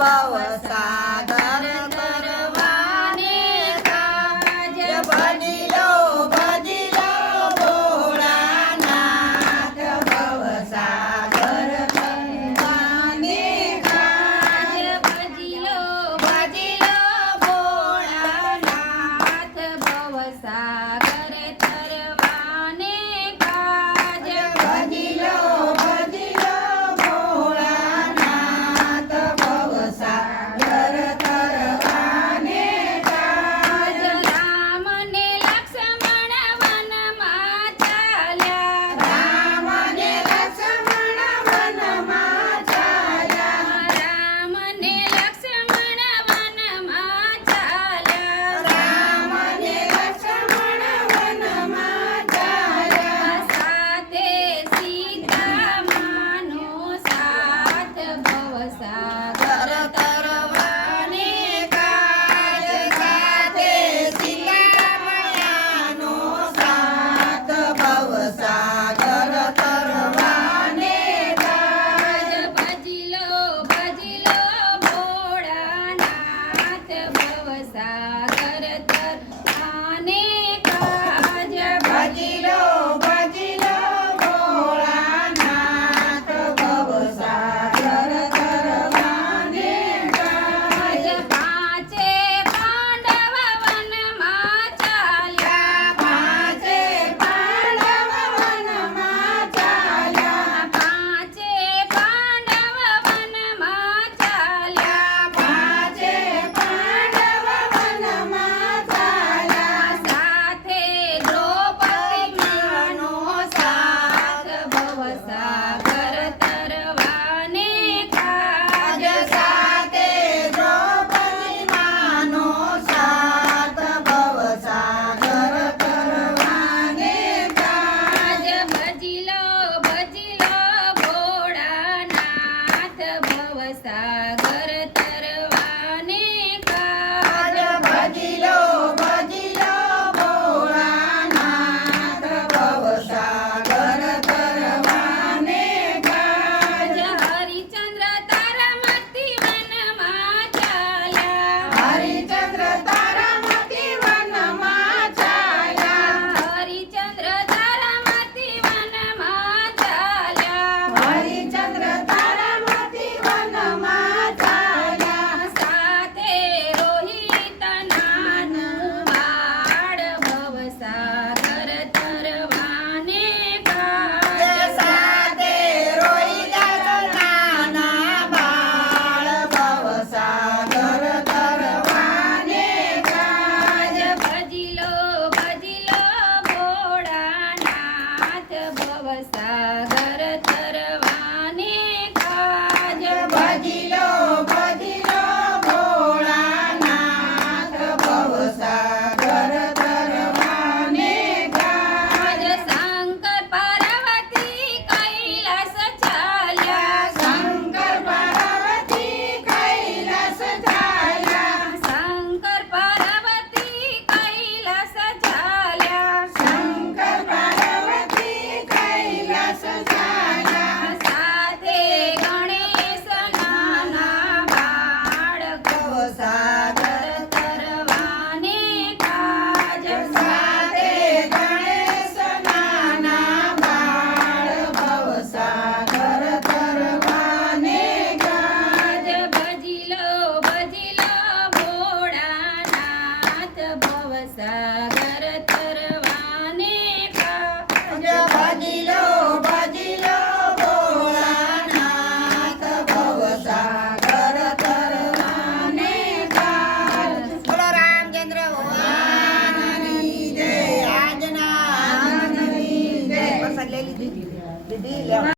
ભવ સાગર તરવાને કાજ ભજી લો ભોળાનાથ ભવ સાગર તરવાને કાજ ભજી લો ભોળાનાથ ભવ સાગર તરવાને કાજ ભજી લો ભોળાનાથ ભવ સાગર તરવાને કાજ રામ ને લક્ષ્મણ વનમાં ચાલ્યા રામ ને લક્ષ્મણ વનમાં ચાલ્યા રામ ને લક્ષ્મણ વનમાં ચાલ્યા રામ ને લક્ષ્મણ વનમાં ચાલ્યા સાથે સીતા માનો સાથ ભવ સાગર તરવાને કાજ સાથે સીતા માયાનો સાથ ભવ સાગર તરવાને કાજ ભજી લો ભોળાનાથ ભવ સાગર તરવાને કાજ ભજી લો ભોળાનાથ ભવ સાગર તરવાને કાજ પાંચે પાંડવ વનમાં ચાલ્યા પાંચે પાંડવ વનમાં ચાલ્યા પાંચે પાંડવ વનમાં ચાલ્યા પાંચે પાંડવ વનમાં ચાલ્યા સાથે દ્રૌપદી માનો સાથ ભવ સાગર તરવાને કાજ સાથે દ્રૌપદી માનો સાથ ભવ સાગર તરવાને કાજ ભજી લો ભોળાનાથ ભવ સાગર તરવાને કાજ ભજી લો ભોળાનાથ ભવ સાગર તરવાને કાજ હરિચંદ્ર તારામતી વનમાં ચાલ્યા હરિચંદ્ર તારામતી વનમાં ચાલ્યા હરિચંદ્ર તારામતી વનમાં ચાલ્યા હરિચંદ્ર તારામતી વનમાં ચાલ્યા સાથે રોહિત નાનું બાળ ભવ સાગર તરવાને કાજ સાથે રોહિત નાના બાળ ભવ સાગર તરવાને કાજ ભજી લો ભોળાનાથ ભવ સાગર તરવાને કાજ ભજી લો ભોળાનાથ ભવ સાગર તરવાને કાજ શંકર પાર્વતી કૈલાસ ચાલ્યા શંકર પાર્વતી કૈલાસ ચાલ્યા શંકર પાર્વતી કૈલાસ ચાલ્યા શંકર પાર્વતી કૈલાસ ચાલ્યા સાથે ગણેશ નાના બાળ ભવ સાગર તરવાને કાજ સાથે ગણેશ નાના બાળ ભવ સાગર તરવાને કાજ ભજી લો ભોળાનાથ ભવ સાગર તરવાને કાજ ભજી લો ભોળાનાથ ભવ સાગર તરવાને કાજ બોલો રામચંદ્ર ભગવાનની જય આજના આનંદની જય પ્રસાદ લઈ લીધી દીદી